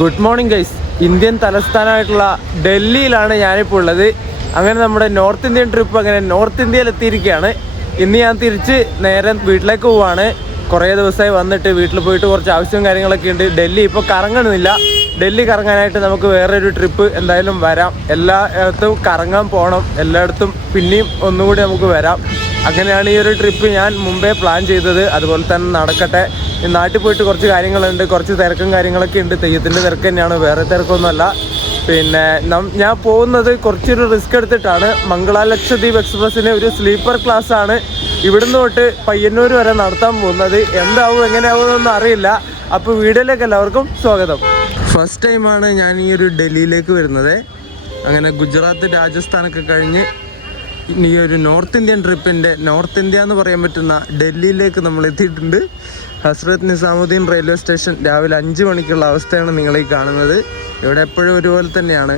Good morning guys. Indian തലസ്ഥാനമായിട്ടുള്ള ഡൽഹിയിലാണ് ഞാനിപ്പോൾ ഉള്ളത്. അങ്ങനെ നമ്മുടെ നോർത്ത് ഇന്ത്യൻ ട്രിപ്പ് അങ്ങനെ നോർത്ത് ഇന്ത്യയിൽ എത്തിയിരിക്കുകയാണ്. ഇന്ന് ഞാൻ തിരിച്ച് നേരെ വീട്ടിലേക്ക് പോവാണ്. കുറേ ദിവസമായി വന്നിട്ട് വീട്ടിൽ പോയിട്ട് കുറച്ച് ആവശ്യവും കാര്യങ്ങളൊക്കെ ഉണ്ട്. ഡൽഹി ഇപ്പോൾ കറങ്ങണമെന്നില്ല. ഡൽഹി കറങ്ങാനായിട്ട് നമുക്ക് വേറൊരു ട്രിപ്പ് എന്തായാലും വരാം. എല്ലായിടത്തും കറങ്ങാൻ പോകണം, എല്ലായിടത്തും പിന്നെയും ഒന്നുകൂടി നമുക്ക് വരാം. അങ്ങനെയാണ് ഈ ഒരു ട്രിപ്പ് ഞാൻ മുമ്പേ പ്ലാൻ ചെയ്തത്. അതുപോലെ തന്നെ നടക്കട്ടെ. നാട്ടിൽ പോയിട്ട് കുറച്ച് കാര്യങ്ങളുണ്ട്, കുറച്ച് തിരക്കും കാര്യങ്ങളൊക്കെ ഉണ്ട്. തെയ്യത്തിൻ്റെ തിരക്ക് തന്നെയാണ്, വേറെ തിരക്കൊന്നുമല്ല. പിന്നെ ഞാൻ പോകുന്നത് കുറച്ചൊരു റിസ്ക് എടുത്തിട്ടാണ്. മംഗള ലക്ഷദ്വീപ് എക്സ്പ്രസ്സിന് ഒരു സ്ലീപ്പർ ക്ലാസ് ആണ് ഇവിടുന്ന് തൊട്ട് പയ്യന്നൂർ വരെ നടത്താൻ പോകുന്നത്. എന്താവും എങ്ങനെയാവുമെന്നൊന്നും അറിയില്ല. അപ്പോൾ വീഡിയോയിലേക്ക് എല്ലാവർക്കും സ്വാഗതം. ഫസ്റ്റ് ടൈമാണ് ഞാൻ ഈ ഒരു ഡൽഹിയിലേക്ക് വരുന്നത്. അങ്ങനെ ഗുജറാത്ത് രാജസ്ഥാനൊക്കെ കഴിഞ്ഞ് ഈ ഒരു നോർത്ത് ഇന്ത്യൻ ട്രിപ്പിൻ്റെ നോർത്ത് ഇന്ത്യ എന്ന് പറയാൻ പറ്റുന്ന ഡൽഹിയിലേക്ക് നമ്മൾ എത്തിയിട്ടുണ്ട്. ഹസ്രത്ത് നിസാമുദ്ദീൻ റെയിൽവേ സ്റ്റേഷൻ രാവിലെ 5 മണിക്കുള്ള അവസ്ഥയാണ് നിങ്ങളീ കാണുന്നത്. ഇവിടെ എപ്പോഴും ഒരുപോലെ തന്നെയാണ്.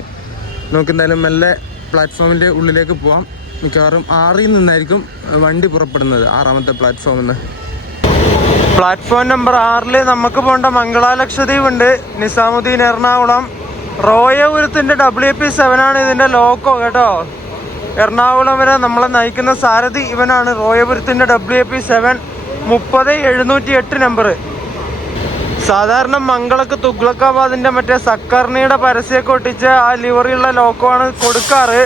നമുക്കെന്തായാലും മെല്ലെ പ്ലാറ്റ്ഫോമിൻ്റെ ഉള്ളിലേക്ക് പോവാം. മിക്കവാറും 6-ൽ നിന്നായിരിക്കും വണ്ടി പുറപ്പെടുന്നത്, 6ാമത്തെ പ്ലാറ്റ്ഫോമിൽ നിന്ന്. പ്ലാറ്റ്ഫോം നമ്പർ 6-ൽ നമുക്ക് പോകേണ്ട മംഗള ലക്ഷദ്വീപ് ഉണ്ട്, നിസാമുദ്ദീൻ എറണാകുളം. റോയപുരത്തിൻ്റെ WP7 ആണ് ഇതിൻ്റെ ലോക്കോ കേട്ടോ. എറണാകുളം വരെ നമ്മളെ നയിക്കുന്ന സാരഥി ഇവനാണ്. റോയപുരത്തിൻ്റെ WP7 30708 നമ്പർ. സാധാരണ മംഗളക്ക് തുഗ്ലക്കാബാദിൻ്റെ മറ്റേ സക്കർണിയുടെ പരസ്യമൊക്കെ ഒട്ടിച്ച് ആ ലിവറിയുള്ള ലോക്കോ ആണ് കൊടുക്കാറ്.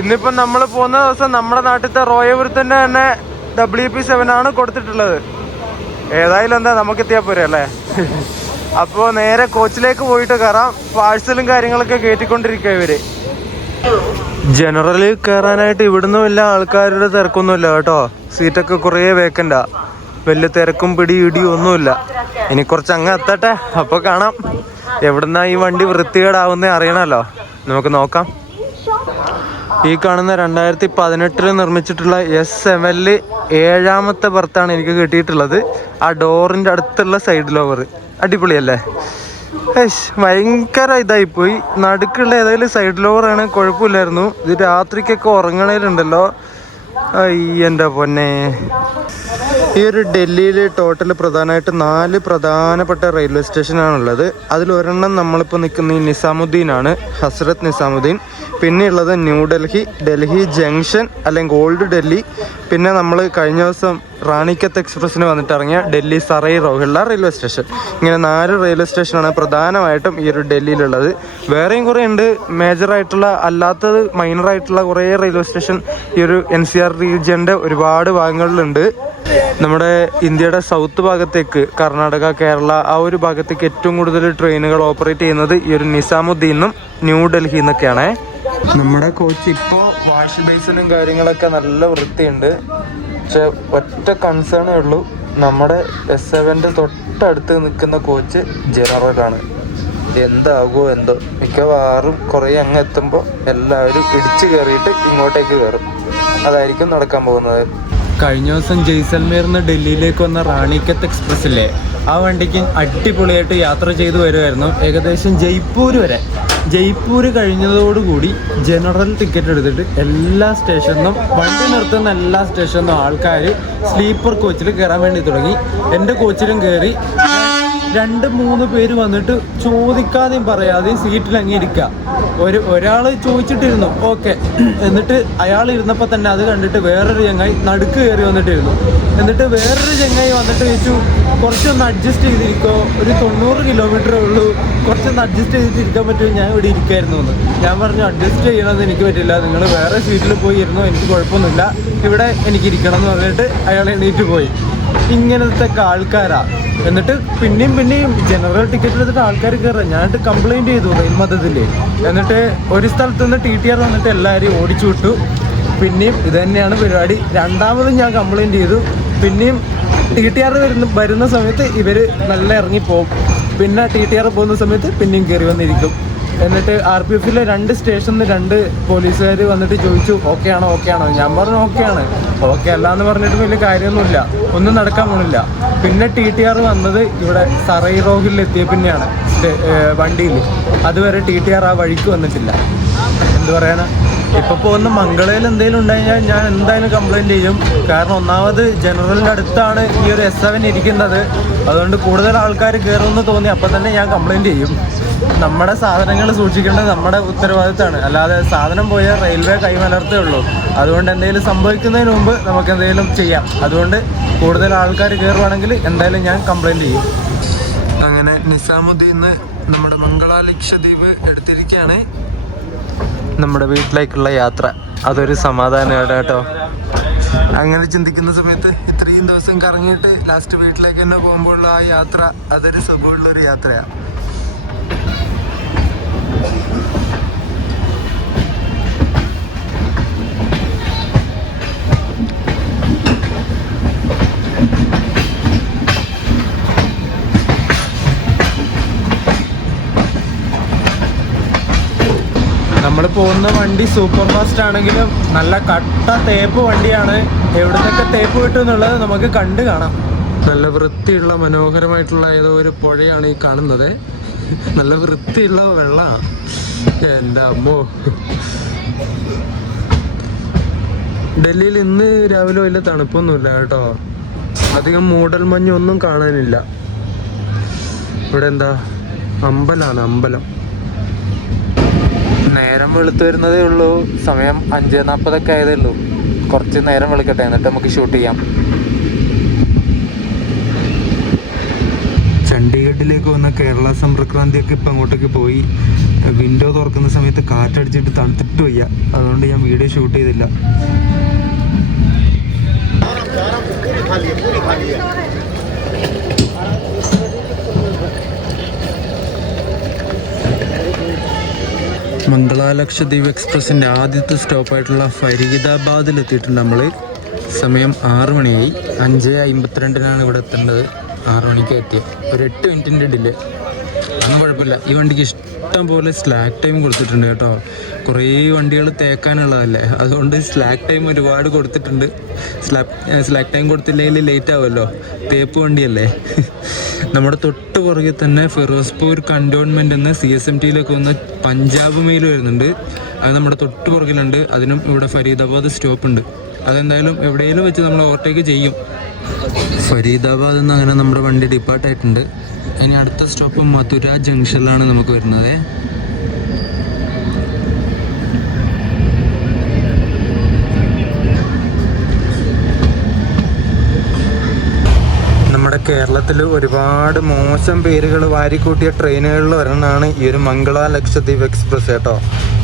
ഇന്നിപ്പം നമ്മൾ പോകുന്ന ദിവസം നമ്മുടെ നാട്ടിലത്തെ റോയപുരത്തിൻ്റെ തന്നെ WP7 ആണ് കൊടുത്തിട്ടുള്ളത്. ഏതായാലും എന്താ, നമുക്ക് എത്തിയാൽ പോരെ അല്ലേ. അപ്പോൾ നേരെ കോച്ചിലേക്ക് പോയിട്ട് കയറാം. പാഴ്സലും കാര്യങ്ങളൊക്കെ കയറ്റിക്കൊണ്ടിരിക്കുക ഇവര്. ജനറലിൽ കയറാനായിട്ട് ഇവിടുന്ന് വലിയ ആൾക്കാരുടെ തിരക്കൊന്നുമില്ല കേട്ടോ. സീറ്റൊക്കെ കുറേ വേക്കൻ്റാ. വലിയ തിരക്കും ഇടിയും ഒന്നുമില്ല. ഇനി കുറച്ച് അങ്ങ് എത്തട്ടെ, അപ്പോൾ കാണാം. എവിടുന്നാ ഈ വണ്ടി വൃത്തികേടാവുന്നേ അറിയണമല്ലോ. നമുക്ക് നോക്കാം. ഈ കാണുന്ന 2018 നിർമ്മിച്ചിട്ടുള്ള S7 7ാമത്തെ ബർത്താണ് എനിക്ക് കിട്ടിയിട്ടുള്ളത്. ആ ഡോറിൻ്റെ അടുത്തുള്ള സൈഡ് ലോവർ അടിപൊളിയല്ലേ. ഭയങ്കര ഇതായിപ്പോയി. നടുക്കുള്ള ഏതെങ്കിലും സൈഡ് ലോവറാണ് കുഴപ്പമില്ലായിരുന്നു. ഇത് രാത്രിക്കൊക്കെ ഉറങ്ങണേലുണ്ടല്ലോ, എൻ്റെ പൊന്നെ. ഈ ഒരു ഡൽഹിയിൽ ടോട്ടൽ പ്രധാനമായിട്ട് 4 പ്രധാനപ്പെട്ട റെയിൽവേ സ്റ്റേഷനാണുള്ളത്. അതിലൊരെണ്ണം നമ്മളിപ്പോൾ നിൽക്കുന്ന ഈ നിസാമുദ്ദീനാണ്, ഹസ്രത്ത് നിസാമുദ്ദീൻ. പിന്നെ ഉള്ളത് ന്യൂഡൽഹി, ഡൽഹി ജംഗ്ഷൻ അല്ലെങ്കിൽ ഓൾഡ് ഡൽഹി. പിന്നെ നമ്മൾ കഴിഞ്ഞ ദിവസം റാണിക്കത്ത് എക്സ്പ്രസ്സിന് വന്നിട്ട് ഇറങ്ങിയ ഡൽഹി സറൈ റോഹിള്ള റെയിൽവേ സ്റ്റേഷൻ. ഇങ്ങനെ 4 റെയിൽവേ സ്റ്റേഷനാണ് പ്രധാനമായിട്ടും ഈ ഒരു ഡൽഹിയിലുള്ളത്. വേറെയും കുറേ ഉണ്ട്, മേജറായിട്ടുള്ള അല്ലാത്തത് മൈനറായിട്ടുള്ള കുറേ റെയിൽവേ സ്റ്റേഷൻ ഈ ഒരു NCR റീജിയൻ്റെ ഒരുപാട് ഭാഗങ്ങളിലുണ്ട്. നമ്മുടെ ഇന്ത്യയുടെ സൗത്ത് ഭാഗത്തേക്ക്, കർണാടക, കേരള ആ ഒരു ഭാഗത്തേക്ക് ഏറ്റവും കൂടുതൽ ട്രെയിനുകൾ ഓപ്പറേറ്റ് ചെയ്യുന്നത് ഈ ഒരു നിസാമുദ്ദീനും ന്യൂഡൽഹിയിൽ നിന്നൊക്കെയാണ്. നമ്മുടെ കോച്ച് ഇപ്പോൾ വാഷ് ബേസിനും കാര്യങ്ങളൊക്കെ നല്ല വൃത്തിയുണ്ട്. പക്ഷെ ഒറ്റ കൺസേണേ ഉള്ളൂ, നമ്മുടെ S7 തൊട്ടടുത്ത് നിൽക്കുന്ന കോച്ച് ജനറലാണ്. എന്താകുമോ എന്തോ. മിക്കവാറും കുറേ അങ്ങ് എത്തുമ്പോൾ എല്ലാവരും ഇടിച്ച് കയറിയിട്ട് ഇങ്ങോട്ടേക്ക് കയറും. അതായിരിക്കും നടക്കാൻ പോകുന്നത്. കഴിഞ്ഞ ദിവസം ജയ്സൽമേറിന്ന് ഡൽഹിയിലേക്ക് വന്ന റാണിക്കത്ത് എക്സ്പ്രസ് ഇല്ലേ, ആ വണ്ടിക്ക് അടിപൊളിയായിട്ട് യാത്ര ചെയ്തു വരുമായിരുന്നു. ഏകദേശം ജയ്പൂർ വരെ. ജയ്പൂർ കഴിഞ്ഞതോടുകൂടി ജനറൽ ടിക്കറ്റ് എടുത്തിട്ട് എല്ലാ സ്റ്റേഷനിലും, വണ്ടി നിർത്തുന്ന എല്ലാ സ്റ്റേഷനിലും ആൾക്കാർ സ്ലീപ്പർ കോച്ചിൽ കയറാൻ വേണ്ടി തുടങ്ങി. എൻ്റെ കോച്ചിലും കയറി 2-3 പേര് വന്നിട്ട് ചോദിക്കാതെയും പറയാതെയും സീറ്റിൽ അങ്ങ് ഇരിക്കുക. ഒരാൾ ചോദിച്ചിട്ടിരുന്നു, ഓക്കെ. എന്നിട്ട് അയാൾ ഇരുന്നപ്പോൾ തന്നെ അത് കണ്ടിട്ട് വേറൊരു ചങ്ങായി നടുക്ക് കയറി വന്നിട്ടിരുന്നു. എന്നിട്ട് വേറൊരു ചങ്ങായി വന്നിട്ട് ചോദിച്ചു, കുറച്ചൊന്ന് അഡ്ജസ്റ്റ് ചെയ്തിരിക്കോ, ഒരു 90 കിലോമീറ്ററേ ഉള്ളൂ, കുറച്ചൊന്ന് അഡ്ജസ്റ്റ് ചെയ്തിട്ടിരിക്കാൻ പറ്റുമോ, ഞാൻ ഇവിടെ ഇരിക്കായിരുന്നു എന്ന്. ഞാൻ പറഞ്ഞു, അഡ്ജസ്റ്റ് ചെയ്യണമെന്ന് എനിക്ക് പറ്റില്ല, നിങ്ങൾ വേറെ സീറ്റിൽ പോയി ഇരുന്നോ, എനിക്ക് കുഴപ്പമൊന്നുമില്ല, ഇവിടെ എനിക്കിരിക്കണം എന്ന് പറഞ്ഞിട്ട് അയാൾ എണീറ്റ് പോയി. ഇങ്ങനത്തെ ആൾക്കാരാ. എന്നിട്ട് പിന്നെയും ജനറൽ ടിക്കറ്റ് എടുത്തിട്ട് ആൾക്കാർ കയറാം. ഞാനിട്ട് കംപ്ലൈൻറ്റ് ചെയ്തു റെയിൽ മതത്തിൽ. എന്നിട്ട് ഒരു സ്ഥലത്ത് നിന്ന് TTR വന്നിട്ട് എല്ലാവരെയും ഓടിച്ചു വിട്ടു. പിന്നെയും ഇത് തന്നെയാണ് പരിപാടി. രണ്ടാമതും ഞാൻ കംപ്ലൈൻറ്റ് ചെയ്തു. പിന്നെയും TTR വരുന്ന സമയത്ത് ഇവർ നല്ല ഇറങ്ങിപ്പോവും. പിന്നെ TTR പോകുന്ന സമയത്ത് പിന്നെയും കയറി വന്നിരിക്കും. എന്നിട്ട് RPFലെ 2 സ്റ്റേഷനിൽ 2 പോലീസുകാർ വന്നിട്ട് ചോദിച്ചു, ഓക്കെ ആണോ. ഞാൻ പറഞ്ഞു ഓക്കെയാണ്. ഓക്കെ അല്ല എന്ന് പറഞ്ഞിട്ട് വലിയ കാര്യമൊന്നുമില്ല, ഒന്നും നടക്കാൻ പോണില്ല. പിന്നെ TTR വന്നത് ഇവിടെ സറൈ റോഹിൽ എത്തിയ പിന്നെയാണ് വണ്ടിയിൽ. അതുവരെ TTR ആ വഴിക്ക് വന്നിട്ടില്ല. എന്ത് പറയാനാ. ഇപ്പോൾ പോകുന്ന മംഗളയിൽ എന്തെങ്കിലും ഉണ്ടായാൽ ഞാൻ എന്തായാലും കംപ്ലൈൻറ്റ് ചെയ്യും. കാരണം ഒന്നാമത് ജനറലിൻ്റെ അടുത്താണ് ഈ ഒരു S7 ഇരിക്കുന്നത്. അതുകൊണ്ട് കൂടുതൽ ആൾക്കാർ കയറുമെന്ന് തോന്നി അപ്പം തന്നെ ഞാൻ കംപ്ലൈൻറ്റ് ചെയ്യും. നമ്മുടെ സാധനങ്ങൾ സൂക്ഷിക്കേണ്ടത് നമ്മുടെ ഉത്തരവാദിത്തമാണ്. അല്ലാതെ സാധനം പോയാൽ റെയിൽവേ കൈമലർത്തേ ഉള്ളൂ. അതുകൊണ്ട് എന്തെങ്കിലും സംഭവിക്കുന്നതിന് മുമ്പ് നമുക്ക് എന്തെങ്കിലും ചെയ്യാം. അതുകൊണ്ട് കൂടുതൽ ആൾക്കാർ കയറുവാണെങ്കിൽ എന്തായാലും ഞാൻ കംപ്ലൈൻറ്റ് ചെയ്യും. അങ്ങനെ നിസാമുദ്ദീന്ന് നമ്മുടെ മംഗള ലക്ഷദ്വീപ് എടുത്തിരിക്കുകയാണ്. നമ്മുടെ വീട്ടിലേക്കുള്ള യാത്ര അതൊരു സമാധാനമാണ് കേട്ടോ. അങ്ങനെ ചിന്തിക്കുന്ന സമയത്ത് ഇത്രയും ദിവസം കറങ്ങിയിട്ട് ലാസ്റ്റ് വീട്ടിലേക്ക് തന്നെ പോകുമ്പോഴുള്ള ആ യാത്ര അതൊരു സുഖമുള്ളൊരു യാത്രയാണ്. നമ്മൾ പോകുന്ന വണ്ടി സൂപ്പർ ഫാസ്റ്റ് ആണെങ്കിലും നല്ല കട്ട തേപ്പ് വണ്ടിയാണ്. എവിടുന്നൊക്കെ തേപ്പ് കിട്ടും എന്നുള്ളത് നമുക്ക് കണ്ടു കാണാം. നല്ല വൃത്തിയുള്ള മനോഹരമായിട്ടുള്ള ഏതോ ഒരു പുഴയാണ് ഈ കാണുന്നത്. നല്ല വൃത്തിയുള്ള വെള്ളമാണ്. എൻ്റെ അമ്മോ, ഡൽഹിയിൽ ഇന്ന് രാവിലെ വലിയ തണുപ്പൊന്നുമില്ല കേട്ടോ. അധികം മൂടൽ മഞ്ഞൊന്നും കാണാനില്ല. ഇവിടെ എന്താ അമ്പലമാണ്, അമ്പലം. നേരം വെളുത്തു വരുന്നതേ ഉള്ളൂ. സമയം 5:40 ആയതേ ഉള്ളൂ. കുറച്ച് നേരം വെളുക്കട്ടെ, എന്നിട്ട് നമുക്ക് ഷൂട്ട് ചെയ്യാം. ചണ്ഡീഗഡിലേക്ക് വന്ന കേരള സമ്പർക്രാന്തിയൊക്കെ ഇപ്പം അങ്ങോട്ടേക്ക് പോയി. വിൻഡോ തുറക്കുന്ന സമയത്ത് കാറ്റടിച്ചിട്ട് തണുത്തിട്ട് വയ്യ. അതുകൊണ്ട് ഞാൻ വീഡിയോ ഷൂട്ട് ചെയ്തില്ല. മംഗള ലക്ഷദ്വീപ് എക്സ്പ്രസിൻ്റെ ആദ്യത്തെ സ്റ്റോപ്പായിട്ടുള്ള ഫരീദാബാദിൽ എത്തിയിട്ടുണ്ട് നമ്മൾ. സമയം 6 മണിയായി. 5:52 ഇവിടെ എത്തേണ്ടത്. 6 മണിക്ക് എത്തിയത്. ഒരു 8 മിനിറ്റിൻ്റെ ഡിലേ. അതൊന്നും കുഴപ്പമില്ല. ഈ വണ്ടിക്ക് ഇഷ്ടം പോലെ സ്ലാക്ക് ടൈം കൊടുത്തിട്ടുണ്ട് കേട്ടോ. കുറേ വണ്ടികൾ തേക്കാനുള്ളതല്ലേ, അതുകൊണ്ട് സ്ലാക്ക് ടൈം ഒരുപാട് കൊടുത്തിട്ടുണ്ട്. സ്ലാക്ക് ടൈം കൊടുത്തില്ലെങ്കിൽ ലേറ്റ് ആവുമല്ലോ, തേപ്പ് വണ്ടിയല്ലേ. നമ്മുടെ തൊട്ട് പുറകെ തന്നെ ഫിറോസ്പൂർ കണ്ടോൺമെൻ്റ് എന്ന് CSMTയിലേക്ക് വന്ന പഞ്ചാബ് മെയിൽ വരുന്നുണ്ട്. അത് നമ്മുടെ തൊട്ട് പുറകിലുണ്ട്. അതിനും ഇവിടെ ഫരീദാബാദ് സ്റ്റോപ്പ് ഉണ്ട്. അതെന്തായാലും എവിടെയെങ്കിലും വെച്ച് നമ്മൾ ഓവർടേക്ക് ചെയ്യും. ഫരീദാബാദിൽ നിന്ന് അങ്ങനെ നമ്മുടെ വണ്ടി ഡിപ്പാർട്ടായിട്ടുണ്ട്. ഇനി അടുത്ത സ്റ്റോപ്പ് മധുര ജംഗ്ഷനിലാണ് നമുക്ക് വരുന്നത്. നമ്മുടെ കേരളത്തിൽ ഒരുപാട് മോശം പേരുകൾ വാരിക്കൂട്ടിയ ട്രെയിനുകളിൽ ഒരെണ്ണമാണ് ഈ ഒരു മംഗള ലക്ഷദ്വീപ് എക്സ്പ്രസ് കേട്ടോ.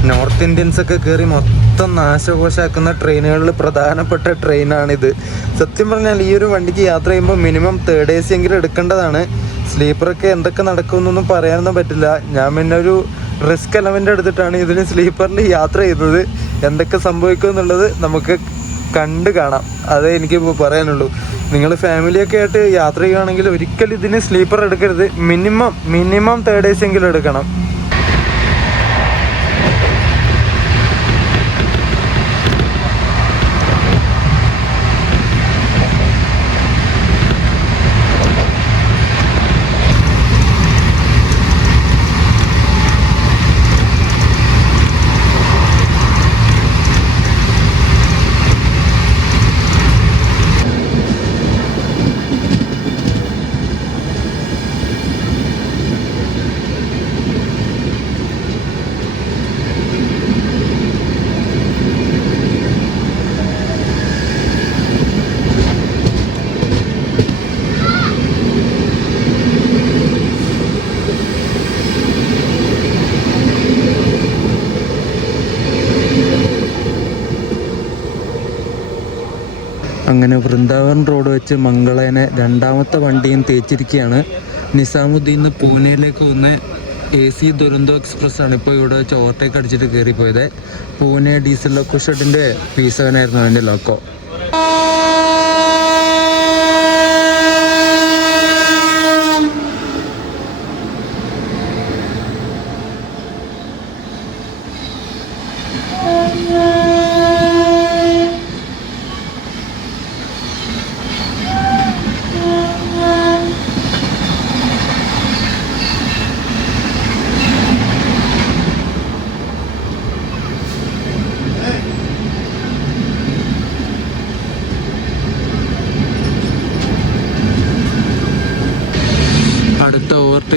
നോർത്ത് ഇന്ത്യൻസ് ഒക്കെ കയറി മൊത്തം നാശകോശാക്കുന്ന ട്രെയിനുകളിൽ പ്രധാനപ്പെട്ട ട്രെയിനാണിത്. സത്യം പറഞ്ഞാൽ ഈ ഒരു വണ്ടിക്ക് യാത്ര ചെയ്യുമ്പോൾ മിനിമം 3rd AC എങ്കിലും എടുക്കേണ്ടതാണ്. സ്ലീപ്പറൊക്കെ എന്തൊക്കെ നടക്കുമെന്നൊന്നും പറയാനൊന്നും പറ്റില്ല. ഞാൻ പിന്നെ ഒരു റിസ്ക് എലമെൻ്റ് എടുത്തിട്ടാണ് ഇതിന് സ്ലീപ്പറിൽ യാത്ര ചെയ്തത്. എന്തൊക്കെ സംഭവിക്കും എന്നുള്ളത് നമുക്ക് കണ്ടു കാണാം. അതേ എനിക്കിപ്പോൾ പറയാനുള്ളൂ. നിങ്ങൾ ഫാമിലിയൊക്കെ ആയിട്ട് യാത്ര ചെയ്യുകയാണെങ്കിൽ ഒരിക്കലും ഇതിന് സ്ലീപ്പർ എടുക്കരുത്. മിനിമം 3rd AC എങ്കിലും എടുക്കണം. അങ്ങനെ വൃന്ദാവൻ റോഡ് വെച്ച് മംഗളേനെ രണ്ടാമത്തെ വണ്ടിയും തേച്ചിരിക്കുകയാണ്. നിസാമുദ്ദീന്ന് പൂനെയിലേക്ക് വന്ന AC ദുരന്തോ എക്സ്പ്രസ് ആണ് ഇപ്പോൾ ഇവിടെ വെച്ച് ഓവർടേക്ക് അടിച്ചിട്ട് കയറിപ്പോയത്. പൂനെ ഡീസൽ ലോക്കോ ഷെഡിൻ്റെ P7 ആയിരുന്നു അതിൻ്റെ ലോക്കോ.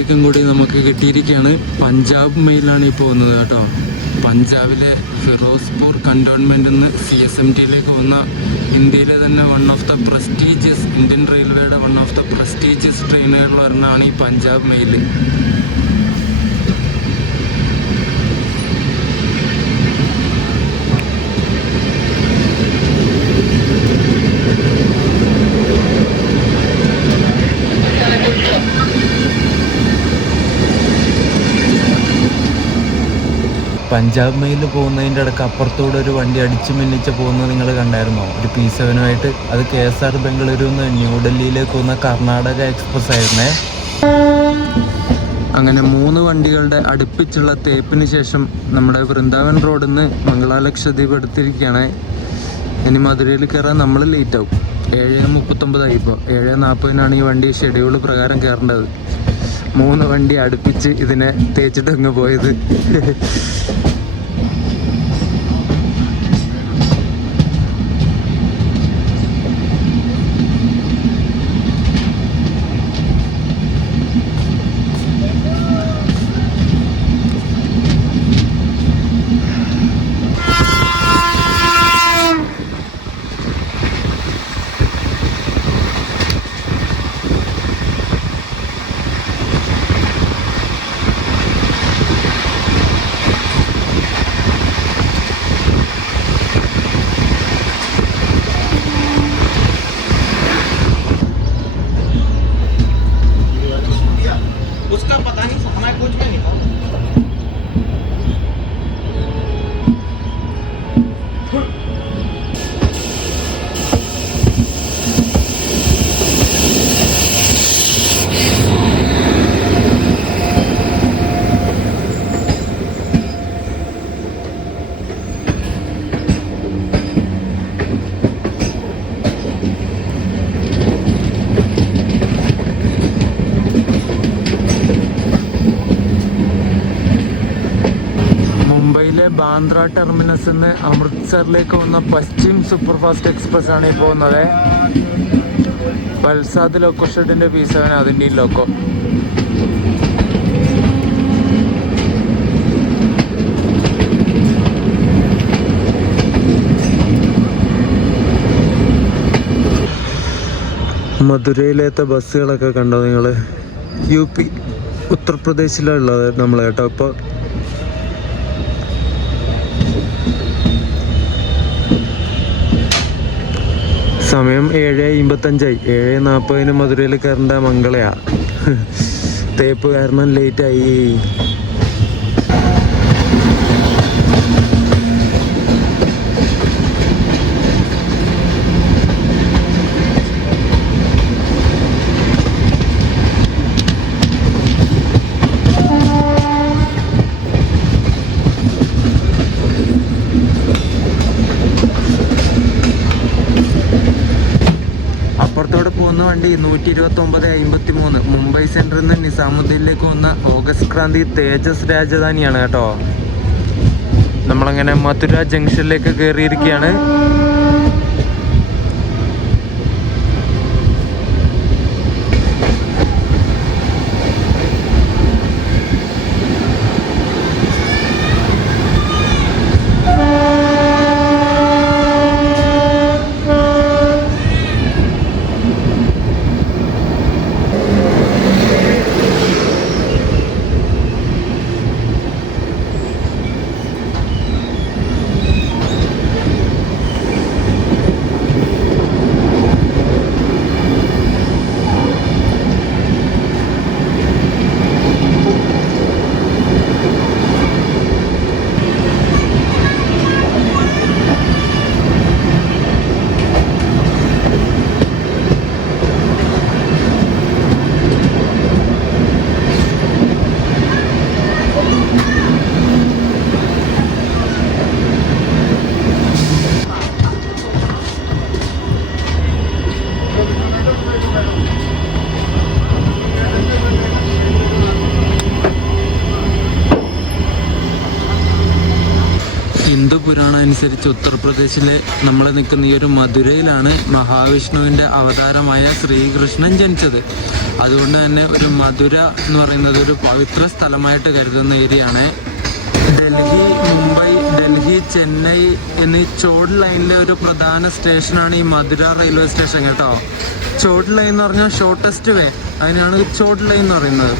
ടിക്കറ്റും കൂടി നമുക്ക് കിട്ടിയിരിക്കുകയാണ്. പഞ്ചാബ് മെയിലാണ് ഈ പോകുന്നത് കേട്ടോ. പഞ്ചാബിലെ ഫിറോസ്പൂർ കണ്ടോൺമെൻറ്റിൽ നിന്ന് CSMTയിലേക്ക് പോകുന്ന ഇന്ത്യയിലെ തന്നെ one of the prestigious, Indian റെയിൽവേയുടെ വൺ ഓഫ് ദ പ്രസ്റ്റീജിയസ് ട്രെയിനുകളിൽ ഒരെണ്ണമാണ് ഈ പഞ്ചാബ് മെയിൽ. പഞ്ചാബ് മെയിൽ പോകുന്നതിൻ്റെ ഇടയ്ക്ക് അപ്പുറത്തൂടെ ഒരു വണ്ടി അടിച്ചു മിന്നിച്ച് പോകുന്നത് നിങ്ങൾ കണ്ടായിരുന്നോ? ഒരു P7 അത് KSR ബംഗളൂരു നിന്ന് ന്യൂഡൽഹിയിലേക്ക് പോകുന്ന കർണാടക എക്സ്പ്രസ് ആയിരുന്നേ. അങ്ങനെ 3 വണ്ടികളുടെ അടുപ്പിച്ചുള്ള തേപ്പിന് ശേഷം നമ്മുടെ വൃന്ദാവൻ റോഡിൽ നിന്ന് മംഗള ലക്ഷദ്വീപ് എടുത്തിരിക്കുകയാണ്. ഇനി മധുരയിൽ കയറാൻ നമ്മൾ ലേറ്റ് ആവും. 7:39 ഇപ്പോൾ 7:40 ഈ വണ്ടി ഷെഡ്യൂൾ പ്രകാരം കയറേണ്ടത്. 3 വണ്ടി അടുപ്പിച്ച് ഇതിനെ തേച്ചിട്ട് അങ്ങ് പോയത്. ബാന്ദ്ര ടെർമിനസിൽ നിന്ന് അമൃത്സറിലേക്ക് പോകുന്ന പശ്ചിം സൂപ്പർഫാസ്റ്റ് എക്സ്പ്രസ് ആണ് ഈ പോകുന്നത്. വൽസാദ് ലോക്കോ ഷെഡിൻ്റെ P7 അതിൻ്റെ ലോക്കോ. മധുരയിലത്തെ ബസ്സുകളൊക്കെ കണ്ടോ നിങ്ങൾ? UP ഉത്തർപ്രദേശിലുള്ളത് നമ്മൾ കേട്ടോ. ഇപ്പോൾ സമയം 7:55 7:40 മധുരയിൽ കയറേണ്ട മംഗളയാ. തേപ്പ് കാരണം ലേറ്റായി. അപ്പുറത്തോടെ പോകുന്ന വണ്ടി 129:53 മുംബൈ സെൻട്രൽ നിന്ന് നിസാമുദ്ദീനിലേക്ക് പോകുന്ന ഓഗസ്റ്റ് ക്രാന്തി തേജസ് രാജധാനിയാണ് കേട്ടോ. നമ്മളങ്ങനെ മധുര ജംഗ്ഷനിലേക്ക് കയറിയിരിക്കുകയാണ്. ഹിന്ദു പുരാണം അനുസരിച്ച് ഉത്തർപ്രദേശിലെ നമ്മൾ നിൽക്കുന്ന ഈ ഒരു മധുരയിലാണ് മഹാവിഷ്ണുവിൻ്റെ അവതാരമായ ശ്രീകൃഷ്ണൻ ജനിച്ചത്. അതുകൊണ്ട് തന്നെ ഒരു മധുര എന്ന് പറയുന്നത് ഒരു പവിത്ര സ്ഥലമായിട്ട് കരുതുന്ന ഏരിയയാണ്. ഡൽഹി, മുംബൈ, ഡൽഹി, ചെന്നൈ എന്നീ ചോട് ലൈനിലെ ഒരു പ്രധാന സ്റ്റേഷനാണ് ഈ മധുര റെയിൽവേ സ്റ്റേഷൻ കേട്ടോ. ചോട് ലൈൻ എന്ന് പറഞ്ഞാൽ ഷോർട്ടസ്റ്റ് വേ, അതിനാണ് ചോട് ലൈൻ എന്ന് പറയുന്നത്.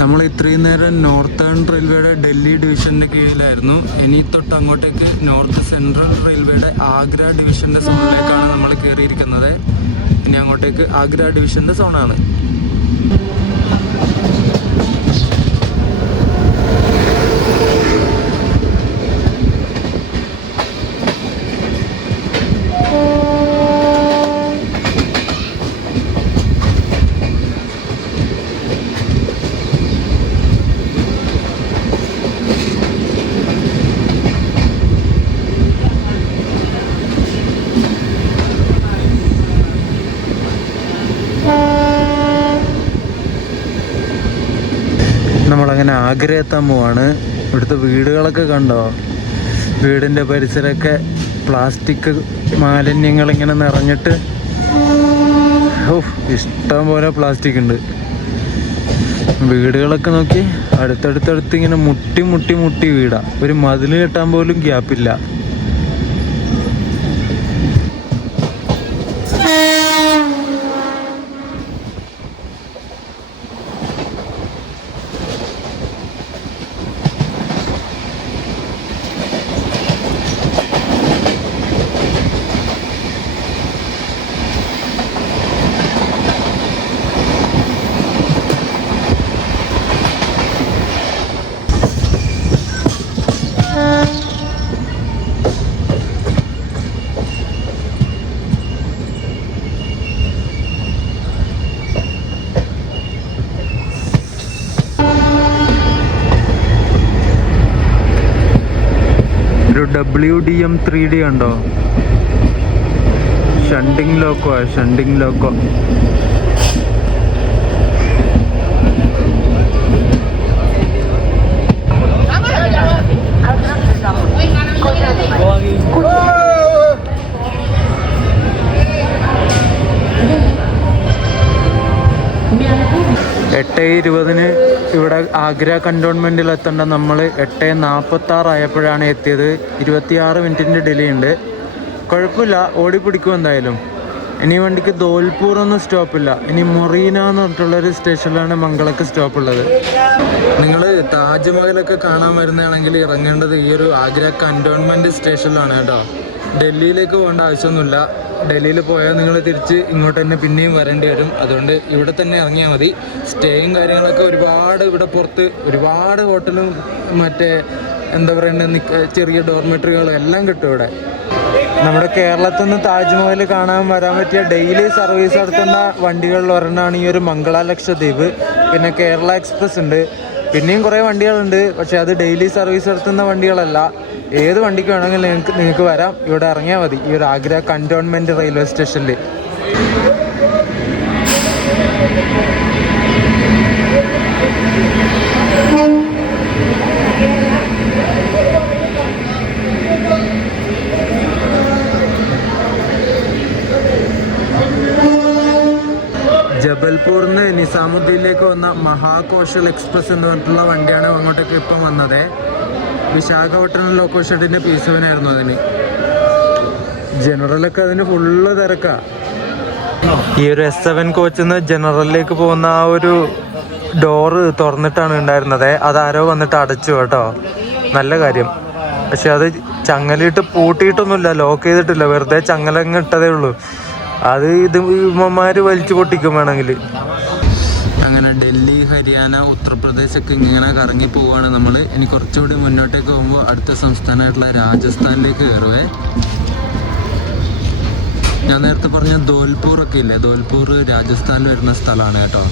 നമ്മൾ ഇത്രയും നേരം നോർത്തേൺ റെയിൽവേയുടെ ഡൽഹി ഡിവിഷൻ്റെ കീഴിലായിരുന്നു. ഇനി തൊട്ട് അങ്ങോട്ടേക്ക് നോർത്ത് സെൻട്രൽ റെയിൽവേയുടെ ആഗ്ര ഡിവിഷൻ്റെ സോണിലേക്കാണ് നമ്മൾ കയറിയിരിക്കുന്നത്. ഇനി അങ്ങോട്ടേക്ക് ആഗ്ര ഡിവിഷൻ്റെ സോണാണ്. നമ്മളങ്ങനെ ആഗ്ര എത്താൻ പോവാണ്. ഇവിടുത്തെ വീടുകളൊക്കെ കണ്ടോ? വീടിൻ്റെ പരിസരമൊക്കെ പ്ലാസ്റ്റിക് മാലിന്യങ്ങളിങ്ങനെ നിറഞ്ഞിട്ട് ഇഷ്ടം പോലെ പ്ലാസ്റ്റിക് ഉണ്ട്. വീടുകളൊക്കെ നോക്കി അടുത്തടുത്തടുത്ത് ഇങ്ങനെ മുട്ടി മുട്ടി മുട്ടി വീടാ. ഒരു മതിൽ കെട്ടാൻ പോലും ഗ്യാപ്പില്ല. WDM 3D ഉണ്ടോ? Shunting loco. എട്ട് 20 ഇവിടെ ആഗ്ര കണ്ടോൺമെൻറ്റിൽ എത്തേണ്ട നമ്മൾ 8:46 ആയപ്പോഴാണ് എത്തിയത്. 26 മിനിറ്റിൻ്റെ ഡിലേ ഉണ്ട്. കുഴപ്പമില്ല, ഓടിപ്പിടിക്കും എന്തായാലും. ഇനി വണ്ടിക്ക് ധോൽപൂർ ഒന്നും സ്റ്റോപ്പില്ല. ഇനി മൊറീന എന്ന് പറഞ്ഞിട്ടുള്ളൊരു സ്റ്റേഷനിലാണ് മംഗളക്ക് സ്റ്റോപ്പുള്ളത്. നിങ്ങൾ താജ്മഹലൊക്കെ കാണാൻ വരുന്നതാണെങ്കിൽ ഇറങ്ങേണ്ടത് ഈ ഒരു ആഗ്ര കണ്ടോൺമെൻറ്റ് സ്റ്റേഷനിലാണ് കേട്ടോ. ഡൽഹിയിലേക്ക് പോകേണ്ട ആവശ്യമൊന്നുമില്ല. ഡൽഹിയിൽ പോയാൽ നിങ്ങൾ തിരിച്ച് ഇങ്ങോട്ട് തന്നെ പിന്നെയും വരേണ്ടി വരും. അതുകൊണ്ട് ഇവിടെ തന്നെ ഇറങ്ങിയാൽ മതി. സ്റ്റേയും കാര്യങ്ങളൊക്കെ ഒരുപാട് ഇവിടെ പുറത്ത് ഒരുപാട് ഹോട്ടലും മറ്റേ എന്താ പറയുക ചെറിയ ഡോർമെറ്ററികളും എല്ലാം കിട്ടും ഇവിടെ. നമ്മുടെ കേരളത്തിൽ നിന്ന് താജ്മഹൽ കാണാൻ വരാൻ പറ്റിയ ഡെയിലി സർവീസ് നടത്തുന്ന വണ്ടികളിൽ ഒരെണ്ണമാണ് ഈ ഒരു മംഗള ലക്ഷദ്വീപ്. പിന്നെ കേരള എക്സ്പ്രസ് ഉണ്ട്. പിന്നെയും കുറേ വണ്ടികളുണ്ട്. പക്ഷേ അത് ഡെയിലി സർവീസ് നടത്തുന്ന വണ്ടികളല്ല. ഏത് വണ്ടിക്ക് വേണമെങ്കിലും നിങ്ങൾക്ക് വരാം. ഇവിടെ ഇറങ്ങിയാൽ മതി ഈ ഒരു ആഗ്ര കണ്ടോൺമെൻറ്റ് റെയിൽവേ സ്റ്റേഷനിൽ. ജബൽപൂരിൽ നിന്ന് നിസാമുദ്ദീനിലേക്ക് വന്ന മഹാകോശൽ എക്സ്പ്രസ് എന്ന് പറഞ്ഞിട്ടുള്ള വണ്ടിയാണ് അങ്ങോട്ടേക്ക് ഇപ്പം വന്നത്. വിശാഖപട്ടണം ലോക്കോ ഷെഡിൻ്റെ P7 ആയിരുന്നു അതിന്. ജനറലൊക്കെ അതിന് ഫുള്ള് തിരക്കാണ്. ഈ ഒരു S7 കോച്ചിൽ നിന്ന് ജനറലിലേക്ക് പോകുന്ന ആ ഒരു ഡോറ് തുറന്നിട്ടാണ് ഉണ്ടായിരുന്നത്. അതാരോ വന്നിട്ട് അടച്ചു കേട്ടോ. നല്ല കാര്യം. പക്ഷെ അത് ചങ്ങലിട്ട് പൂട്ടിയിട്ടൊന്നുമില്ല, ലോക്ക് ചെയ്തിട്ടില്ല. വെറുതെ ചങ്ങലങ്ങ് ഇട്ടതേ ഉള്ളൂ. അത് ഇവന്മാർ വലിച്ചു പൊട്ടിക്കും വേണമെങ്കിൽ. അങ്ങനെ ഡൽഹി, ഹരിയാന, ഉത്തർപ്രദേശൊക്കെ ഇങ്ങനെ കറങ്ങി പോവുകയാണ് നമ്മൾ. ഇനി കുറച്ചുകൂടി മുന്നോട്ടേക്ക് പോകുമ്പോൾ അടുത്ത സംസ്ഥാനമായിട്ടുള്ള രാജസ്ഥാനിലേക്ക് കയറുവേ. ഞാൻ നേരത്തെ പറഞ്ഞ ധോൽപൂറൊക്കെ ഇല്ലേ, ധോൽപൂർ രാജസ്ഥാനിൽ വരുന്ന സ്ഥലമാണ് കേട്ടോ.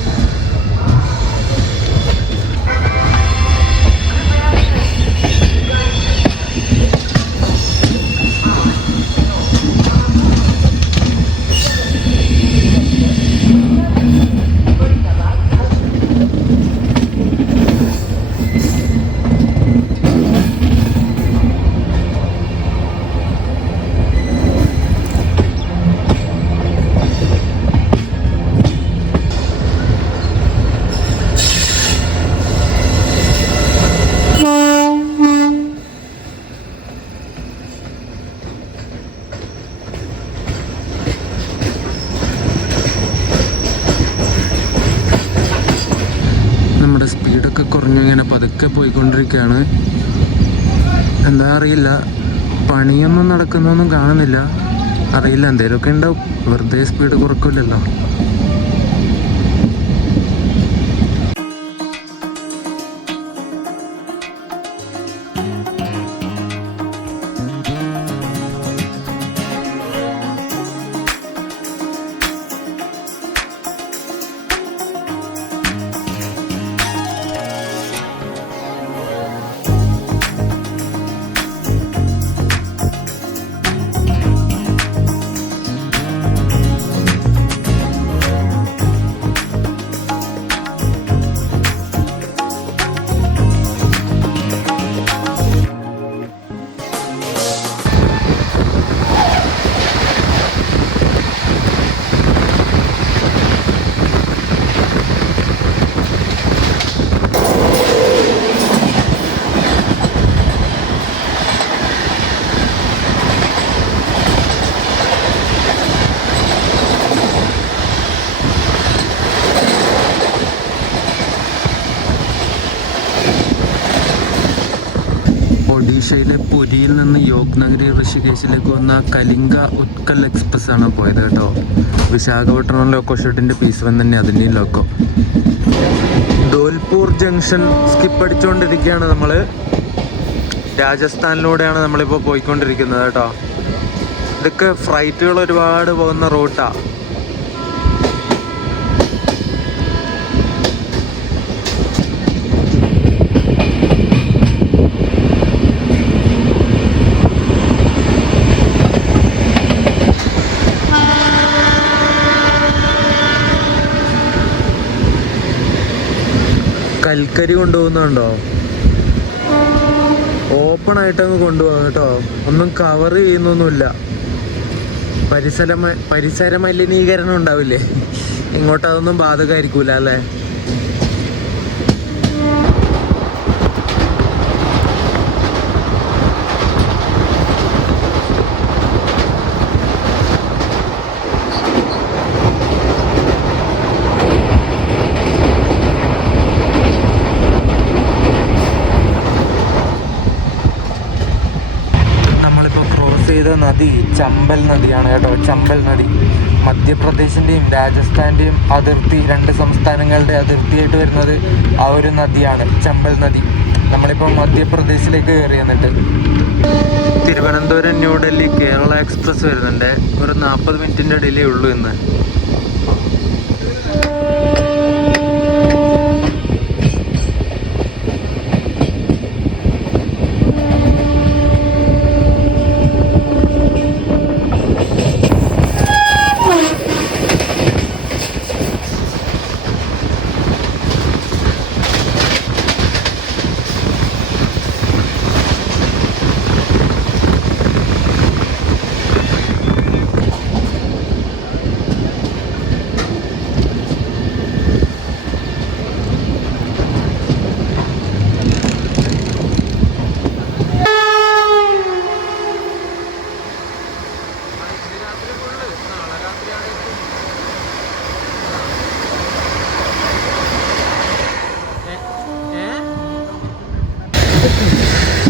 ഇങ്ങനെ പതുക്കെ പോയിക്കൊണ്ടിരിക്കുകയാണ്. എന്താ അറിയില്ല, പണിയൊന്നും നടക്കുന്നൊന്നും കാണുന്നില്ല. അറിയില്ല, എന്തേലുമൊക്കെ ഉണ്ടാവും. വെറുതെ സ്പീഡ് കുറക്കില്ലല്ലോ. ഒഡീഷയിലെ പുരിയിൽ നിന്ന് യോഗ്നഗരി ഋഷികേശിലേക്ക് വന്ന കലിംഗ ഉത്കൽ എക്സ്പ്രസ് ആണ് പോയത് കേട്ടോ. വിശാഖപട്ടണം ലോക്കോ ഷെഡിൻ്റെ പീസ് വൻ തന്നെ അതിൻ്റെയും ലോക്കോ. ധോൽപൂർ ജംഗ്ഷൻ സ്കിപ്പ് അടിച്ചുകൊണ്ടിരിക്കുകയാണ് നമ്മൾ. രാജസ്ഥാനിലൂടെയാണ് നമ്മളിപ്പോൾ പോയിക്കൊണ്ടിരിക്കുന്നത് കേട്ടോ. ഇതൊക്കെ ഫ്ലൈറ്റുകൾ ഒരുപാട് പോകുന്ന റൂട്ടാണ്. കൽക്കരി കൊണ്ടുപോകുന്നുണ്ടോ? ഓപ്പൺ ആയിട്ടങ്ങ് കൊണ്ടുപോകാം കേട്ടോ. ഒന്നും കവർ ചെയ്യുന്നൊന്നുമില്ല. പരിസര മലിനീകരണം ഉണ്ടാവില്ലേ, ഇങ്ങോട്ട് അതൊന്നും ബാധകമായിരിക്കൂല അല്ലേ. നദി ചമ്പൽ നദിയാണ് കേട്ടോ. ചമ്പൽ നദി മധ്യപ്രദേശിൻ്റെയും രാജസ്ഥാൻ്റെയും അതിർത്തി, രണ്ട് സംസ്ഥാനങ്ങളുടെ അതിർത്തിയായിട്ട് വരുന്നത് ആ ഒരു നദിയാണ്, ചമ്പൽ നദി. നമ്മളിപ്പോൾ മധ്യപ്രദേശിലേക്ക് കയറി. എന്നിട്ട് തിരുവനന്തപുരം ന്യൂഡൽഹി കേരള എക്സ്പ്രസ് വരുന്നുണ്ട്. ഒരു 40 മിനിറ്റിൻ്റെ ഡിലേ ഉള്ളൂ ഇന്ന്.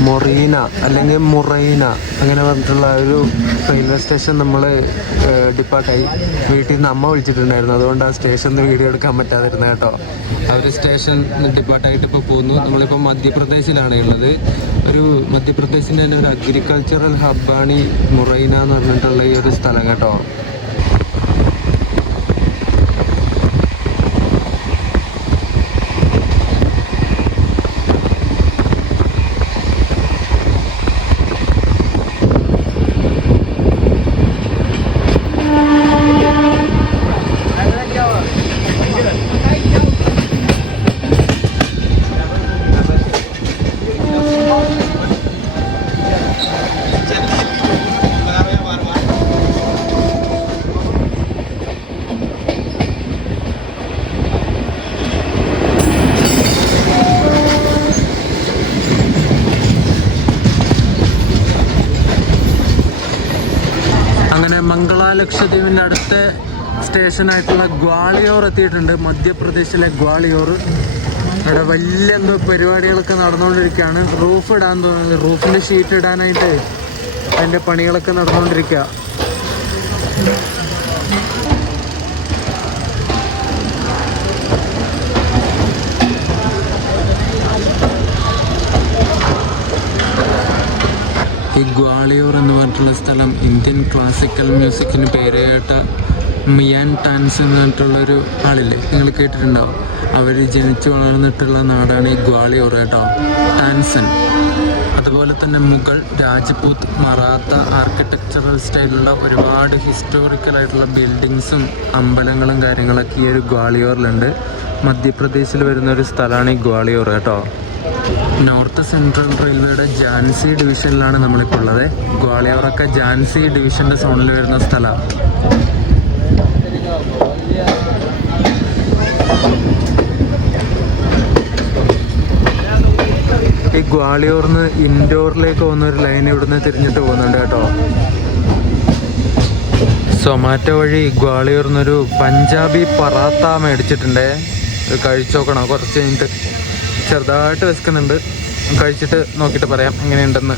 മൊറീന അല്ലെങ്കിൽ മുറൈന അങ്ങനെ പറഞ്ഞിട്ടുള്ള ഒരു റെയിൽവേ സ്റ്റേഷൻ നമ്മൾ ഡിപ്പാർട്ടായി. വീട്ടിൽ നിന്ന് അമ്മ വിളിച്ചിട്ടുണ്ടായിരുന്നു, അതുകൊണ്ട് ആ സ്റ്റേഷനിൽ വീഡിയോ എടുക്കാൻ പറ്റാതിരുന്നത് കേട്ടോ. അവർ സ്റ്റേഷൻ ഡിപ്പാർട്ടായിട്ട് ഇപ്പോൾ പോകുന്നു. നമ്മളിപ്പോൾ മധ്യപ്രദേശിലാണ് ഉള്ളത്. ഒരു മധ്യപ്രദേശിൻ്റെ തന്നെ ഒരു അഗ്രികൾച്ചറൽ ഹബ്ബാണ് ഈ മുറൈന എന്ന് പറഞ്ഞിട്ടുള്ള ഈ ഒരു സ്ഥലം കേട്ടോ. ലക്ഷദ്വീപിൻ്റെ അടുത്ത സ്റ്റേഷനായിട്ടുള്ള ഗ്വാളിയോർ എത്തിയിട്ടുണ്ട്. മധ്യപ്രദേശിലെ ഗ്വാളിയോർ. ഇവിടെ വലിയ എന്തോ പരിപാടികളൊക്കെ നടന്നുകൊണ്ടിരിക്കുകയാണ്. റൂഫ് ഇടാൻ തോന്നുന്നത്, റൂഫിൻ്റെ ഷീറ്റ് ഇടാനായിട്ട് അതിൻ്റെ പണികളൊക്കെ നടന്നുകൊണ്ടിരിക്കുക. ഈ ഗ്വാളിയോർ എന്ന് പറഞ്ഞിട്ടുള്ള സ്ഥലം ഇന്ത്യൻ ക്ലാസിക്കൽ മ്യൂസിക്കിന് പേരുകേട്ട മിയാൻ ടാൻസ് എന്ന് പറഞ്ഞിട്ടുള്ളൊരു ആളില്ലേ, നിങ്ങൾ കേട്ടിട്ടുണ്ടാവും. അവർ ജനിച്ചു വളർന്നിട്ടുള്ള നാടാണ് ഈ ഗ്വാളിയോർ കേട്ടോ, ടാൻസൻ. അതുപോലെ തന്നെ മുഗൾ, രാജ്പൂത്, മറാത്ത ആർക്കിടെക്ചറൽ സ്റ്റൈലുള്ള ഒരുപാട് ഹിസ്റ്റോറിക്കലായിട്ടുള്ള ബിൽഡിങ്സും അമ്പലങ്ങളും കാര്യങ്ങളൊക്കെ ഈ ഒരു ഗ്വാളിയോറിലുണ്ട്. മധ്യപ്രദേശിൽ വരുന്നൊരു സ്ഥലമാണ് ഈ ഗ്വാളിയോർ കേട്ടോ. നോർത്ത് സെൻട്രൽ റെയിൽവേയുടെ ഝാൻസി ഡിവിഷനിലാണ് നമ്മളിപ്പോൾ ഉള്ളത്. ഗ്വാളിയോറൊക്കെ ഝാൻസി ഡിവിഷൻ്റെ സോണിൽ വരുന്ന സ്ഥലമാണ്. ഈ ഗ്വാളിയോറിന്ന് ഇൻഡോറിലേക്ക് പോകുന്നൊരു ലൈൻ ഇവിടുന്ന് തിരിഞ്ഞിട്ട് പോകുന്നുണ്ട് കേട്ടോ. സൊമാറ്റോ വഴി ഗ്വാളിയോറിന്നൊരു പഞ്ചാബി പറാത്ത മേടിച്ചിട്ടുണ്ടേ. കഴിച്ചു നോക്കണം, കുറച്ച് കഴിഞ്ഞിട്ട്. ചെറുതായിട്ട് വിശക്കുന്നുണ്ട്, കഴിച്ചിട്ട് നോക്കിയിട്ട് പറയാം എങ്ങനെയുണ്ടെന്ന്.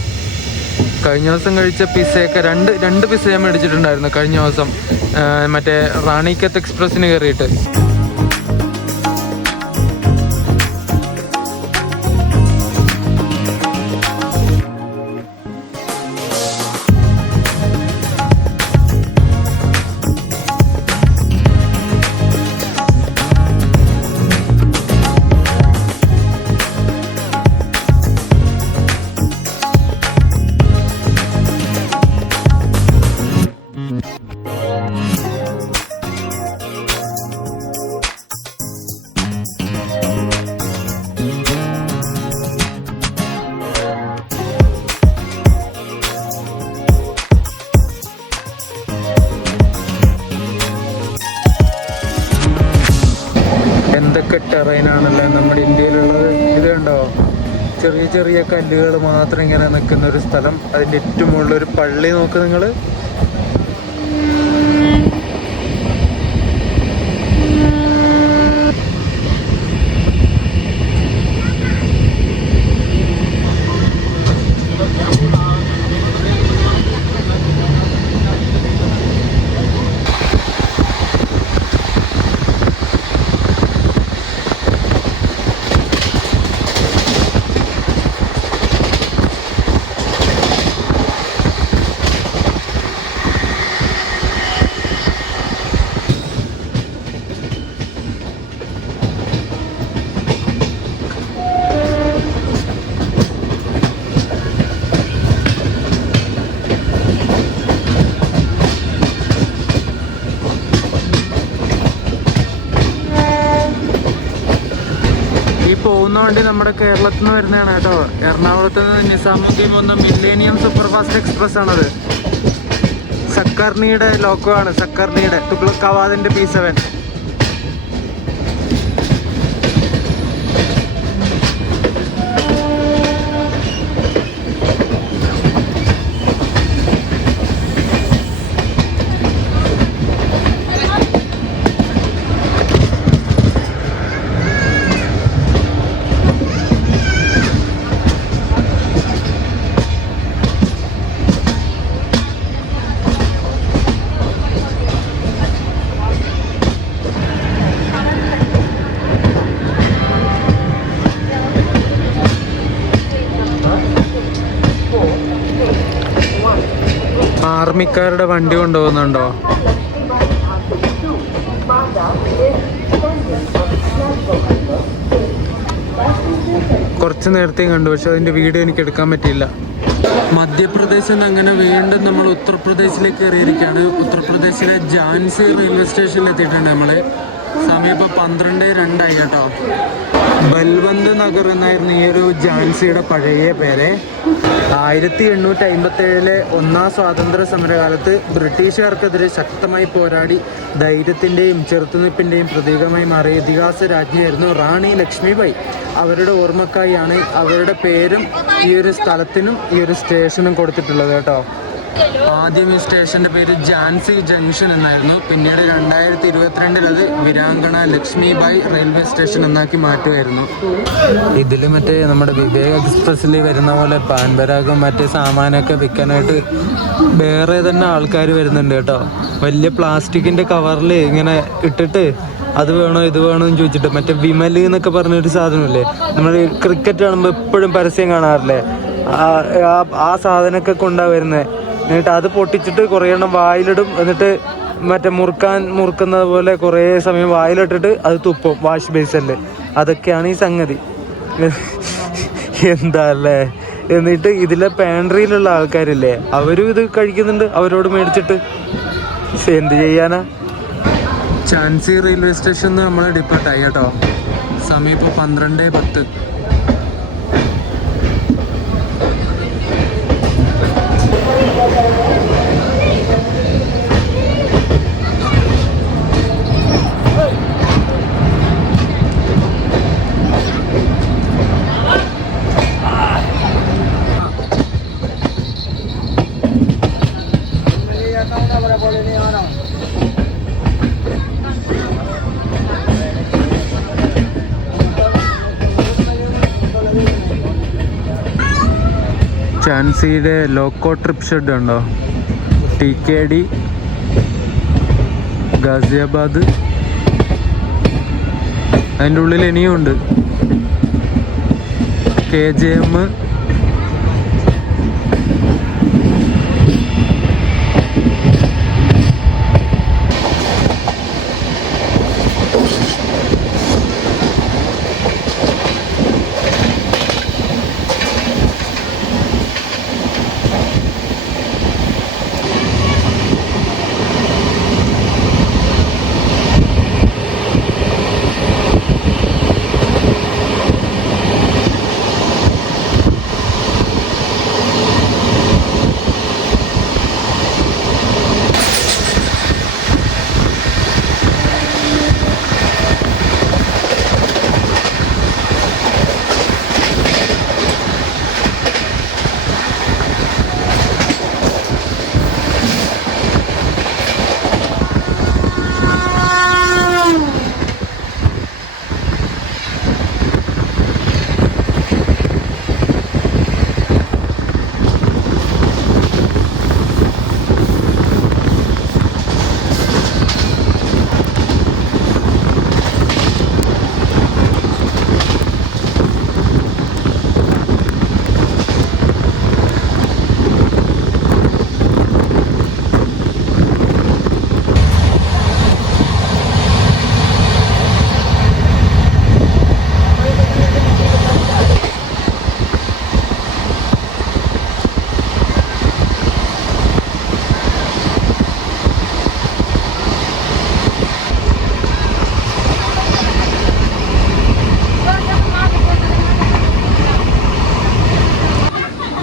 കഴിഞ്ഞ ദിവസം കഴിച്ച പിസ്സയൊക്കെ രണ്ട് പിസ്സ ഞാൻ മേടിച്ചിട്ടുണ്ടായിരുന്നു കഴിഞ്ഞ ദിവസം, മറ്റേ റാണിക്കത്ത് എക്സ്പ്രസ്സിന് കയറിയിട്ട്. എന്തൊക്കെ ടെറൈനാണല്ലേ നമ്മുടെ ഇന്ത്യയിലുള്ളത്. ഇത് കണ്ടോ, ചെറിയ ചെറിയ കല്ലുകൾ മാത്രം ഇങ്ങനെ നിൽക്കുന്ന ഒരു സ്ഥലം. അതിൻ്റെ ഏറ്റവും മുകളിലൊരു പള്ളി നോക്ക് നിങ്ങൾ. പോകുന്ന വണ്ടി നമ്മുടെ കേരളത്തിൽ നിന്ന് വരുന്നതാണ് കേട്ടോ. എറണാകുളത്ത് നിന്ന് നിസാമുദ്ദീൻ വന്ന മില്ലേനിയം സൂപ്പർ ഫാസ്റ്റ് എക്സ്പ്രസ് ആണത്. സക്കർണിയുടെ ലോക്കോ ആണ്, സക്കർണിയുടെ തുഗ്ലക് ആവാദിന്റെ P7. ആർമിക്കാരുടെ വണ്ടി കൊണ്ടുപോകുന്നുണ്ടോ? കുറച്ച് നേരത്തെയും കണ്ടു, പക്ഷെ അതിൻ്റെ വീഡിയോ എനിക്ക് എടുക്കാൻ പറ്റിയില്ല. മധ്യപ്രദേശിൽ നിന്ന് അങ്ങനെ വീണ്ടും നമ്മൾ ഉത്തർപ്രദേശിലേക്ക് കയറിയിരിക്കുകയാണ്. ഉത്തർപ്രദേശിലെ ഝാൻസി റെയിൽവേ സ്റ്റേഷനിൽ എത്തിയിട്ടുണ്ട് നമ്മൾ. സമയം ഇപ്പോൾ 12:02 കേട്ടോ. ബൽവന്ത് നഗർ എന്നായിരുന്നു ഈ ഒരു ഝാൻസിയുടെ പഴയ പേര്. 1857 ഒന്നാം സ്വാതന്ത്ര്യ സമരകാലത്ത് ബ്രിട്ടീഷുകാർക്കെതിരെ ശക്തമായി പോരാടി ധൈര്യത്തിൻ്റെയും ചെറുത്തുനിൽപ്പിൻ്റെയും പ്രതീകമായി മാറിയ ഇതിഹാസ രാജ്ഞിയായിരുന്നു റാണി ലക്ഷ്മിബായി. അവരുടെ ഓർമ്മക്കായാണ് അവരുടെ പേരും ഈ ഒരു സ്ഥലത്തിനും ഈ ഒരു സ്റ്റേഷനും കൊടുത്തിട്ടുള്ളത് കേട്ടോ. ആദ്യം ഈ സ്റ്റേഷൻ്റെ പേര് ഝാൻസി ജംഗ്ഷൻ എന്നായിരുന്നു. പിന്നീട് 2022 അത് വീരാങ്കണ ലക്ഷ്മിബായി റെയിൽവേ സ്റ്റേഷൻ എന്നാക്കി മാറ്റുമായിരുന്നു. ഇതിൽ മറ്റേ നമ്മുടെ വിവേക് എക്സ്പ്രസ്സിൽ വരുന്ന പോലെ പാൻപരാഗും മറ്റേ സാമാനമൊക്കെ വിൽക്കാനായിട്ട് വേറെ തന്നെ ആൾക്കാർ വരുന്നുണ്ട് കേട്ടോ. വലിയ പ്ലാസ്റ്റിക്കിൻ്റെ കവറിൽ ഇങ്ങനെ ഇട്ടിട്ട് അത് വേണോ ഇത് വേണോ എന്ന് ചോദിച്ചിട്ട്, മറ്റേ വിമൽ എന്നൊക്കെ പറഞ്ഞൊരു സാധനമില്ലേ, നമ്മൾ ക്രിക്കറ്റ് കാണുമ്പോൾ എപ്പോഴും പരസ്യം കാണാറില്ലേ, ആ സാധനമൊക്കെ കൊണ്ടാണ് വരുന്നത്. എന്നിട്ട് അത് പൊട്ടിച്ചിട്ട് കുറേ എണ്ണം വായിലിടും. എന്നിട്ട് മറ്റേ മുറുക്കുന്നത് പോലെ കുറേ സമയം വായിലിട്ടിട്ട് അത് തുപ്പും വാഷ് ബേസിനിൽ. അതൊക്കെയാണ് ഈ സംഗതി. എന്താ അല്ലേ? എന്നിട്ട് ഇതിലെ പാൻട്രിയിലുള്ള ആൾക്കാരില്ലേ, അവരും ഇത് കഴിക്കുന്നുണ്ട്, അവരോട് മേടിച്ചിട്ട്. എന്ത് ചെയ്യാനാ. ഝാൻസി റെയിൽവേ സ്റ്റേഷനിൽ നമ്മൾ ഡിപ്പാർട്ടായി കേട്ടോ. സമയം ഇപ്പോൾ 12:10. ഝാൻസിയുടെ ലോക്കോ ട്രിപ്പ് ഷെഡ് ഉണ്ടോ? TKD, ഗാസിയാബാദ്, അതിൻ്റെ ഉള്ളിൽ ഇനിയും ഉണ്ട്. KJM,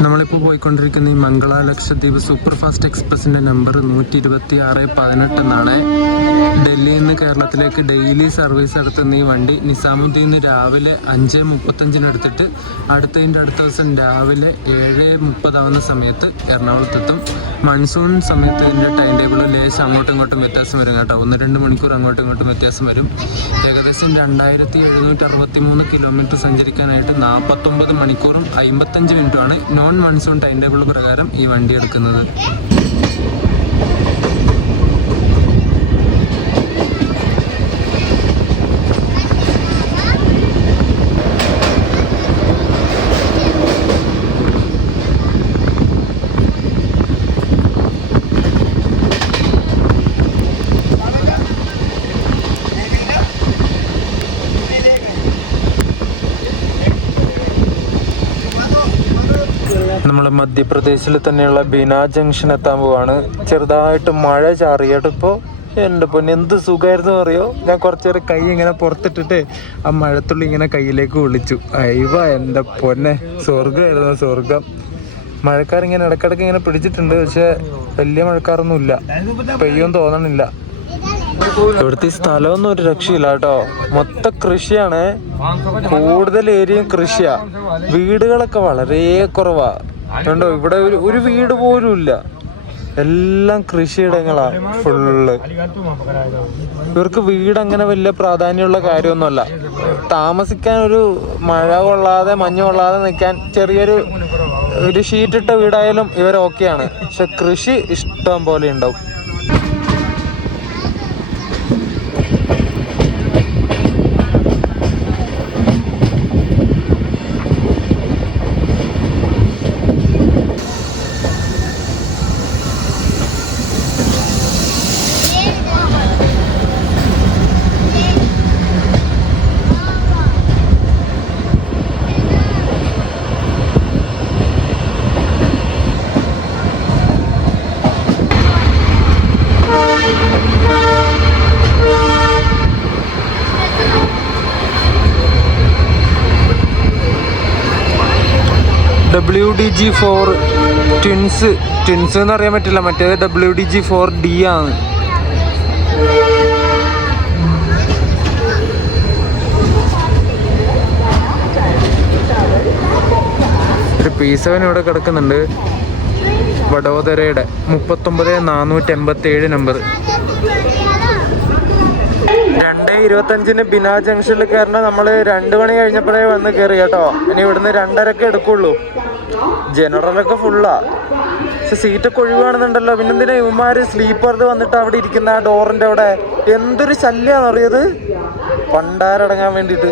നമ്മളിപ്പോൾ പോയിക്കൊണ്ടിരിക്കുന്ന ഈ Mangala Lakshadweep super fast എക്സ്പ്രസിൻ്റെ number 126-18 എന്നാണ്. ഡൽഹിയിൽ നിന്ന് കേരളത്തിലേക്ക് ഡെയിലി സർവീസ് നടത്തുന്ന ഈ വണ്ടി നിസാമുദ്ദീന് രാവിലെ 5:35 എടുത്തിട്ട് അടുത്ത ദിവസം രാവിലെ 7:30 ആവുന്ന സമയത്ത് എറണാകുളത്തെത്തും. മൺസൂൺ സമയത്ത് ഇതിൻ്റെ ടൈം ടേബിൾ ലേശം അങ്ങോട്ടും ഇങ്ങോട്ടും വ്യത്യാസം വരും കേട്ടോ. 1-2 മണിക്കൂർ അങ്ങോട്ടും ഇങ്ങോട്ടും വ്യത്യാസം വരും. ഏകദേശം 2763 കിലോമീറ്റർ സഞ്ചരിക്കാനായിട്ട് 49 മണിക്കൂറും 55 മിനിറ്റുമാണ് നോൺ മൺസൂൺ ടൈം ടേബിൾ പ്രകാരം ഈ വണ്ടി എടുക്കുന്നത്. നമ്മൾ മധ്യപ്രദേശിൽ തന്നെയുള്ള ബിനാ ജംഗ്ഷൻ എത്താൻ പോവാണ്. ചെറുതായിട്ട് മഴ ചാറിയിട്ട് ഇപ്പോൾ എൻ്റെ പൊന്നെ എന്ത് സുഖമായിരുന്നു അറിയോ. ഞാൻ കുറച്ച് നേരം കൈ ഇങ്ങനെ പുറത്തിട്ടിട്ട് ആ മഴത്തുള്ളി ഇങ്ങനെ കയ്യിലേക്ക് വിളിച്ചു. അയവ എൻ്റെ പൊന്നെ, സ്വർഗമായിരുന്നു സ്വർഗം. മഴക്കാരിങ്ങനെ ഇടയ്ക്കിടയ്ക്ക് ഇങ്ങനെ പിടിച്ചിട്ടുണ്ട്, പക്ഷെ വലിയ മഴക്കാറൊന്നുമില്ല, പെയ്യൊന്നും തോന്നണില്ല. ഇവിടുത്തെ ഈ സ്ഥലമൊന്നും ഒരു രക്ഷയില്ല കേട്ടോ. മൊത്തം കൃഷിയാണ്, കൂടുതൽ ഏരിയയും കൃഷിയാ. വീടുകളൊക്കെ വളരെ കുറവാ കണ്ടോ. ഇവിടെ ഒരു വീട് പോലും ഇല്ല. എല്ലാം കൃഷിയിടങ്ങളാ ഫുള്ള്. ഇവർക്ക് വീട് അങ്ങനെ വലിയ പ്രാധാന്യമുള്ള കാര്യമൊന്നുമല്ല. താമസിക്കാൻ ഒരു മഴ കൊള്ളാതെ മഞ്ഞ് കൊള്ളാതെ നിൽക്കാൻ ചെറിയൊരു ഷീറ്റിട്ട വീടായാലും ഇവർ ഓക്കെയാണ്. പക്ഷെ കൃഷി ഇഷ്ടം പോലെ ഉണ്ടാവും. WDG4 ട്വിൻസ് എന്ന് അറിയാൻ പറ്റില്ല, മറ്റേത് WDG4D ആണ്. ഒരു P7 ഇവിടെ കിടക്കുന്നുണ്ട്, വഡോദരയുടെ 39,487 നമ്പർ. 2:25 ബിനാ ജംഗ്ഷനിൽ കയറണം. നമ്മൾ 2 മണി കഴിഞ്ഞപ്പോഴേ വന്ന് കയറി കേട്ടോ. ഇനി ഇവിടുന്ന് 2:30 എടുക്കുള്ളൂ. ജനറലൊക്കെ ഫുള്ളാ, പക്ഷെ സീറ്റൊക്കെ ഒഴിവാണെന്നുണ്ടല്ലോ. പിന്നെന്തിനാ ഇവന്മാര് സ്ലീപ്പറിൽ വന്നിട്ട് അവിടെ ഇരിക്കുന്ന ആ ഡോറിന്റെ അവിടെ എന്തൊരു ശല്യാന്ന് അറിയത്, പണ്ടാരടങ്ങാൻ വേണ്ടിയിട്ട്.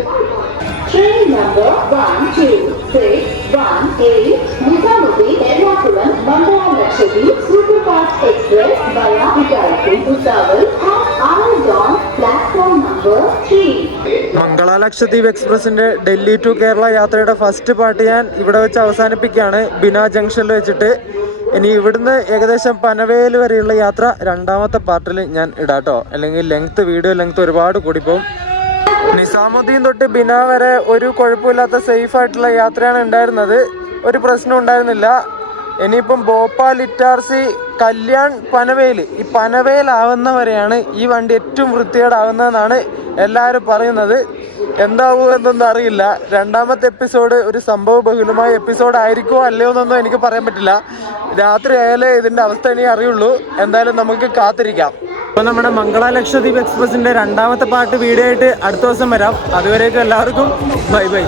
മംഗള ലക്ഷദ്വീപ് എക്സ്പ്രസിന്റെ ഡൽഹി ടു കേരള യാത്രയുടെ ഫസ്റ്റ് പാർട്ട് ഞാൻ ഇവിടെ വെച്ച് അവസാനിപ്പിക്കുകയാണ്, ബിനാ ജംഗ്ഷനിൽ വെച്ചിട്ട്. ഇനി ഇവിടുന്ന് ഏകദേശം പനവേൽ വരെയുള്ള യാത്ര രണ്ടാമത്തെ പാർട്ടിൽ ഞാൻ ഇടാട്ടോ, അല്ലെങ്കിൽ വീഡിയോ ലെങ്ത് ഒരുപാട് കൂടിപ്പോവും. നിസാമുദ്ദീൻ തൊട്ട് ബിനാ വരെ ഒരു കുഴപ്പമില്ലാത്ത സേഫ് ആയിട്ടുള്ള യാത്രയാണ് ഉണ്ടായിരുന്നത്, ഒരു പ്രശ്നം ഉണ്ടായിരുന്നില്ല. ഇനിയിപ്പം ഭോപ്പാൽ, ഇറ്റാർസി, കല്യാൺ, പനവേൽ, ഈ പനവേൽ ആവുന്നവരെയാണ് ഈ വണ്ടി ഏറ്റവും വൃത്തികേടാവുന്നതെന്നാണ് എല്ലാവരും പറയുന്നത്. എന്താവുമോ എന്നൊന്നും അറിയില്ല. രണ്ടാമത്തെ എപ്പിസോഡ് ഒരു സംഭവ ബഹുലമായ എപ്പിസോഡ് ആയിരിക്കുമോ അല്ലയോ എന്നൊന്നും എനിക്ക് പറയാൻ പറ്റില്ല. രാത്രി ആയാലേ ഇതിൻ്റെ അവസ്ഥ ഇനി അറിയുള്ളൂ. എന്തായാലും നമുക്ക് കാത്തിരിക്കാം. അപ്പോൾ നമ്മുടെ മംഗള ലക്ഷദ്വീപ് എക്സ്പ്രസിൻ്റെ രണ്ടാമത്തെ പാർട്ട് വീഡിയോ ആയിട്ട് അടുത്ത ദിവസം വരാം. അതുവരേക്കും എല്ലാവർക്കും ബൈ ബൈ.